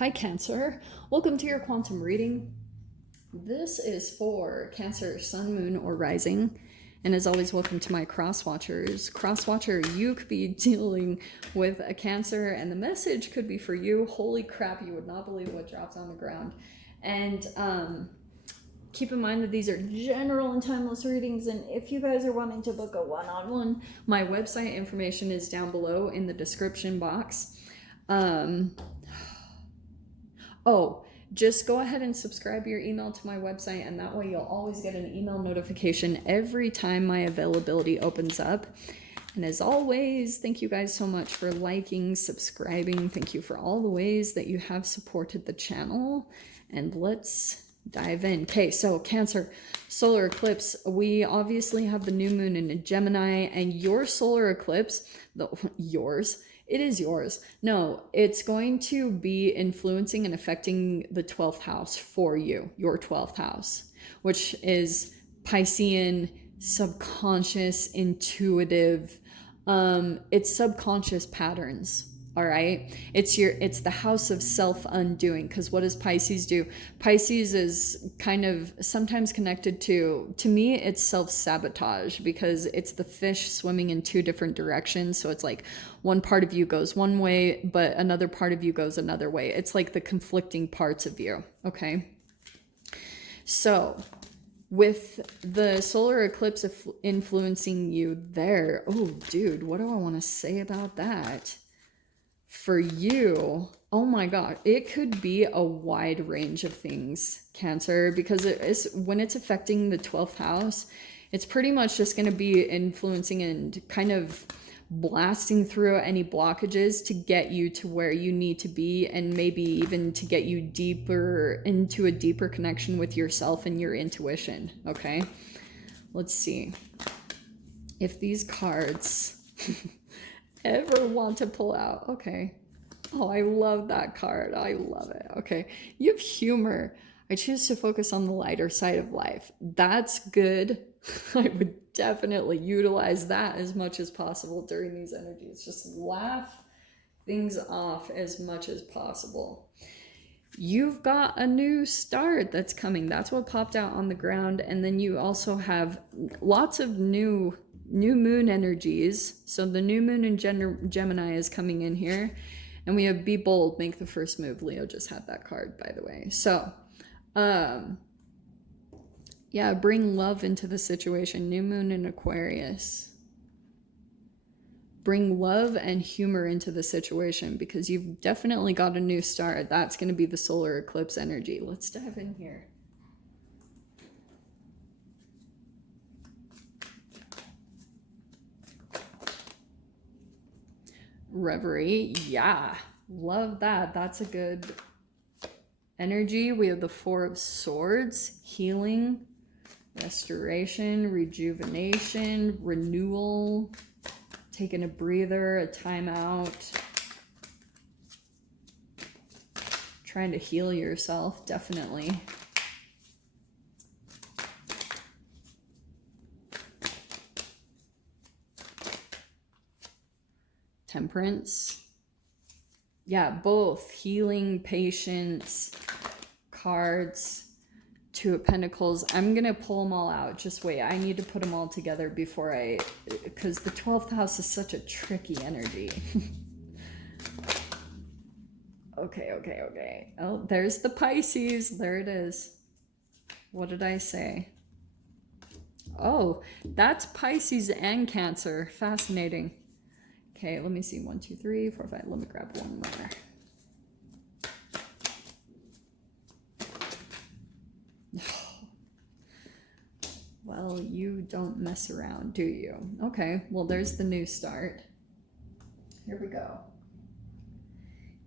Hi, Cancer. Welcome to your quantum reading. This is for Cancer, Sun, Moon, or Rising. And as always, welcome to my cross watchers. Cross watcher, you could be dealing with a Cancer, and the message could be for you. Holy crap, you would not believe what drops on the ground. And keep in mind that these are general and timeless readings, and if you guys are wanting to book a one-on-one, my website information is down below in the description box. Oh, just go ahead and subscribe your email to my website, and that way you'll always get an email notification every time my availability opens up. And as always, thank you guys so much for liking, subscribing. Thank you for all the ways that you have supported the channel. And let's dive in. Okay, so Cancer, solar eclipse. We obviously have the new moon in Gemini, and your solar eclipse, it is yours. No, it's going to be influencing and affecting the 12th house for you, your 12th house, which is Piscean, subconscious, intuitive. It's subconscious patterns. All right, it's the house of self-undoing, because what does Pisces do? Pisces is kind of sometimes connected to me, it's self-sabotage, because it's the fish swimming in two different directions. So it's like one part of you goes one way, but another part of you goes another way. It's like the conflicting parts of you. Okay, so with the solar eclipse influencing you there, oh dude, what do I want to say about that? For you, oh my god, it could be a wide range of things, Cancer, because when it's affecting the 12th house, it's pretty much just going to be influencing and kind of blasting through any blockages to get you to where you need to be, and maybe even to get you deeper into a deeper connection with yourself and your intuition. Okay, let's see if these cards ever want to pull out. Okay. Oh, I love that card. I love it. Okay. You have humor. I choose to focus on the lighter side of life. That's good. I would definitely utilize that as much as possible during these energies. Just laugh things off as much as possible. You've got a new start that's coming. That's what popped out on the ground. And then you also have lots of new moon energies. So the new moon in Gemini is coming in here, and we have be bold, make the first move. Leo just had that card, by the way. So yeah, bring love into the situation. New moon in Aquarius. Bring love and humor into the situation, because you've definitely got a new start. That's going to be the solar eclipse energy. Let's dive in here. Reverie, yeah, love that. That's a good energy. We have the Four of Swords, healing, restoration, rejuvenation, renewal, taking a breather, a timeout, trying to heal yourself, definitely. Temperance. Yeah, both healing, patience, cards, Two of Pentacles. I'm going to pull them all out. Just wait. I need to put them all together before because the 12th house is such a tricky energy. Okay. Oh, there's the Pisces. There it is. What did I say? Oh, that's Pisces and Cancer. Fascinating. Okay, let me see. 1, 2, 3, 4, 5. Let me grab one more. Well, you don't mess around, do you? Okay, well, there's the new start. Here we go.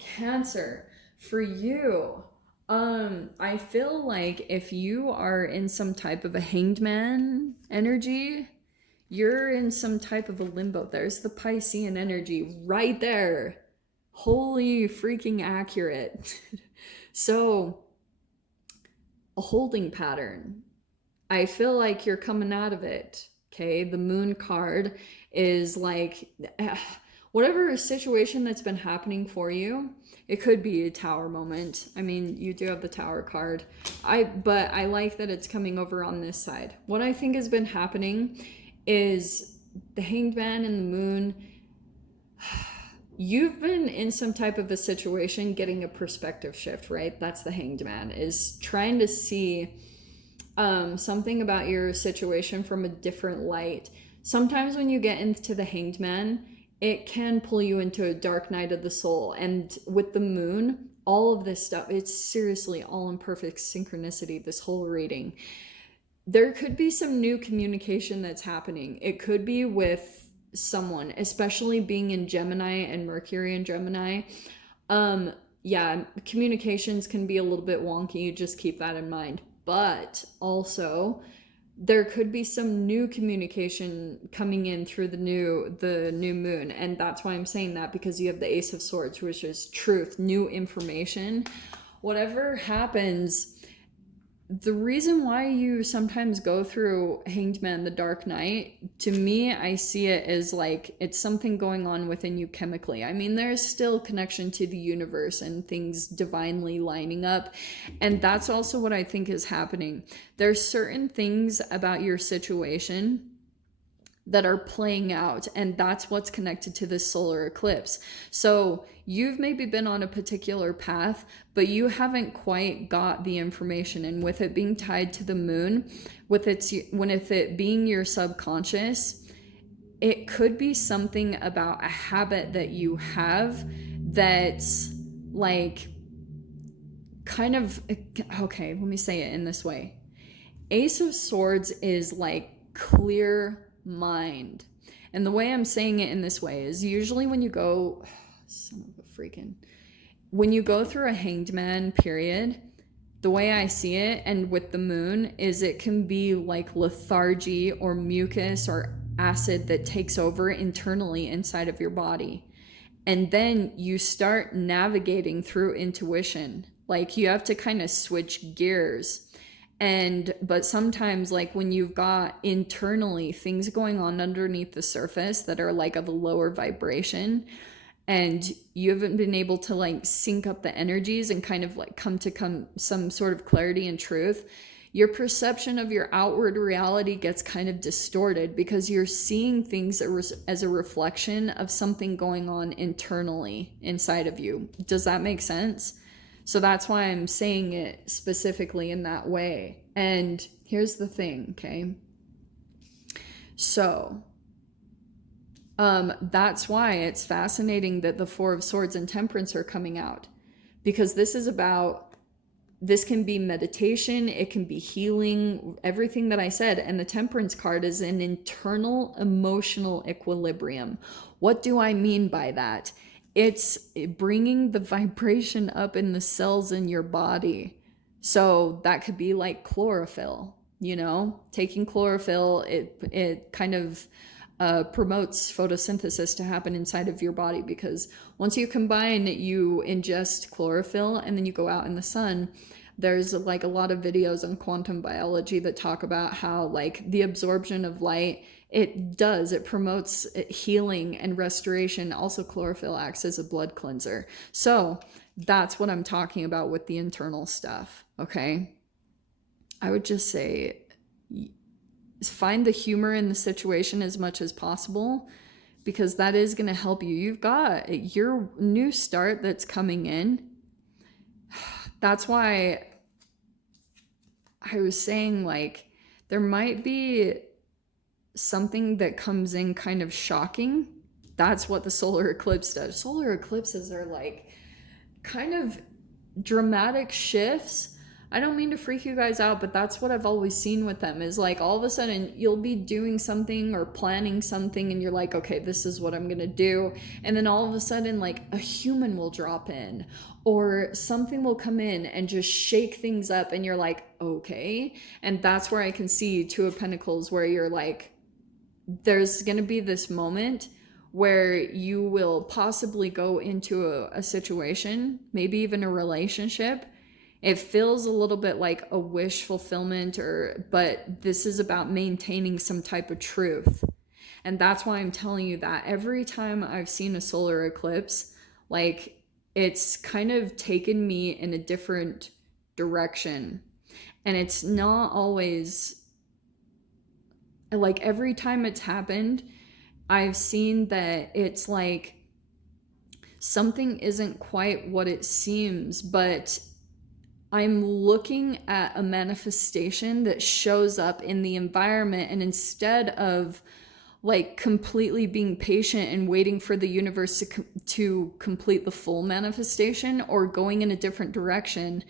Cancer, for you, I feel like if you are in some type of a hanged man energy, you're in some type of a limbo. There's the Piscean energy right there. Holy freaking accurate. So, a holding pattern. I feel like you're coming out of it. Okay, the moon card is like, whatever situation that's been happening for you, It could be a Tower moment. I mean, you do have the Tower card. But I like that it's coming over on this side. What I think has been happening is the Hanged Man and the Moon. You've been in some type of a situation getting a perspective shift, right? That's the Hanged Man, is trying to see something about your situation from a different light. Sometimes when you get into the Hanged Man, it can pull you into a dark night of the soul. And with the moon, all of this stuff, it's seriously all in perfect synchronicity, this whole reading. There could be some new communication that's happening. It could be with someone, especially being in Gemini and Mercury in Gemini. Yeah, communications can be a little bit wonky. Just keep that in mind. But also, there could be some new communication coming in through the new moon, and that's why I'm saying that, because you have the Ace of Swords, which is truth, new information. Whatever happens, the reason why you sometimes go through Hanged Man, the Dark Knight, to me, I see it as like it's something going on within you chemically. I mean, there's still connection to the universe and things divinely lining up. And that's also what I think is happening. There's certain things about your situation that are playing out, and that's what's connected to this solar eclipse. So you've maybe been on a particular path, but you haven't quite got the information. And with it being tied to the moon, with it being your subconscious, it could be something about a habit that you have that's like kind of, okay, let me say it in this way. Ace of Swords is like clear mind. And the way I'm saying it in this way is usually when you go, son of a freaking, when you go through a Hanged Man period, the way I see it, and with the moon, is it can be like lethargy or mucus or acid that takes over internally inside of your body. And then you start navigating through intuition. Like you have to kind of switch gears. But sometimes, like when you've got internally things going on underneath the surface that are like of a lower vibration, and you haven't been able to like sync up the energies and kind of like come to some sort of clarity and truth, your perception of your outward reality gets kind of distorted because you're seeing things as a reflection of something going on internally inside of you. Does that make sense? So that's why I'm saying it specifically in that way. And here's the thing, okay? So that's why it's fascinating that the Four of Swords and Temperance are coming out, because this can be meditation, it can be healing, everything that I said. And the Temperance card is an internal emotional equilibrium. What do I mean by that? It's bringing the vibration up in the cells in your body. So that could be like chlorophyll, taking chlorophyll, it kind of promotes photosynthesis to happen inside of your body, because once you ingest chlorophyll and then you go out in the sun, there's like a lot of videos on quantum biology that talk about how like the absorption of light, it promotes healing and restoration. Also, chlorophyll acts as a blood cleanser. So that's what I'm talking about with the internal stuff, okay? I would just say find the humor in the situation as much as possible, because that is going to help you. You've got your new start that's coming in. That's why I was saying, like, there might be something that comes in kind of shocking. That's what the solar eclipse does. Solar eclipses are like kind of dramatic shifts. I don't mean to freak you guys out, but that's what I've always seen with them, is like all of a sudden you'll be doing something or planning something and you're like, okay, this is what I'm gonna do. And then all of a sudden like a human will drop in or something will come in and just shake things up and you're like, okay. And that's where I can see Two of Pentacles, where you're like, there's gonna be this moment where you will possibly go into a situation, maybe even a relationship. It feels a little bit like a wish fulfillment, but this is about maintaining some type of truth. And that's why I'm telling you that every time I've seen a solar eclipse, like it's kind of taken me in a different direction. And it's not always like, every time it's happened, I've seen that it's like something isn't quite what it seems, but I'm looking at a manifestation that shows up in the environment, and instead of like completely being patient and waiting for the universe to complete the full manifestation or going in a different direction,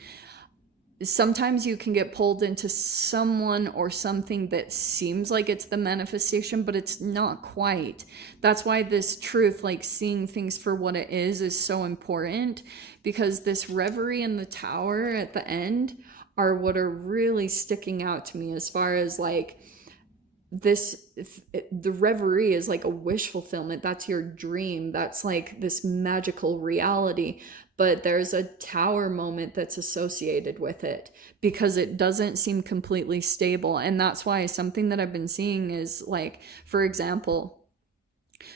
sometimes you can get pulled into someone or something that seems like it's the manifestation, but it's not quite. That's why this truth, like seeing things for what it is so important, because this reverie in the tower at the end are what are really sticking out to me, as far as like this, the reverie is like a wish fulfillment. That's your dream. That's like this magical reality. But there's a tower moment that's associated with it because it doesn't seem completely stable. And that's why something that I've been seeing is like, for example,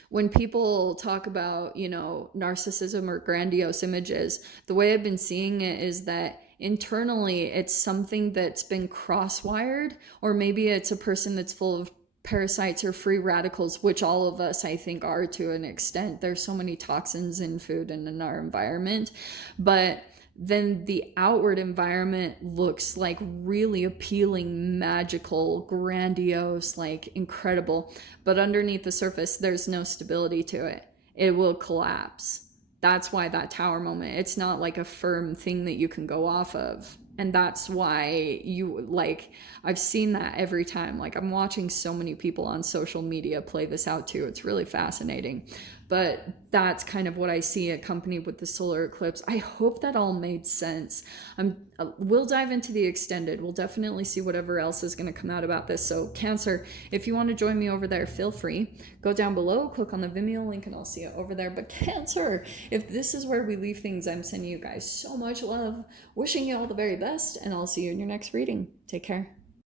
when people talk about, you know, narcissism or grandiose images, the way I've been seeing it is that internally it's something that's been cross-wired, or maybe it's a person that's full of parasites or free radicals, which all of us, I think, are to an extent. There's so many toxins in food and in our environment. But then the outward environment looks like really appealing, magical, grandiose, like incredible. But underneath the surface, there's no stability to it. It will collapse. That's why that tower moment, it's not like a firm thing that you can go off of. And that's why you, like, I've seen that every time. Like, I'm watching so many people on social media play this out too. It's really fascinating. But that's kind of what I see accompanied with the solar eclipse. I hope that all made sense. We'll dive into the extended. We'll definitely see whatever else is going to come out about this. So Cancer, if you want to join me over there, feel free. Go down below, click on the Vimeo link, and I'll see you over there. But Cancer, if this is where we leave things, I'm sending you guys so much love, wishing you all the very best, and I'll see you in your next reading. Take care.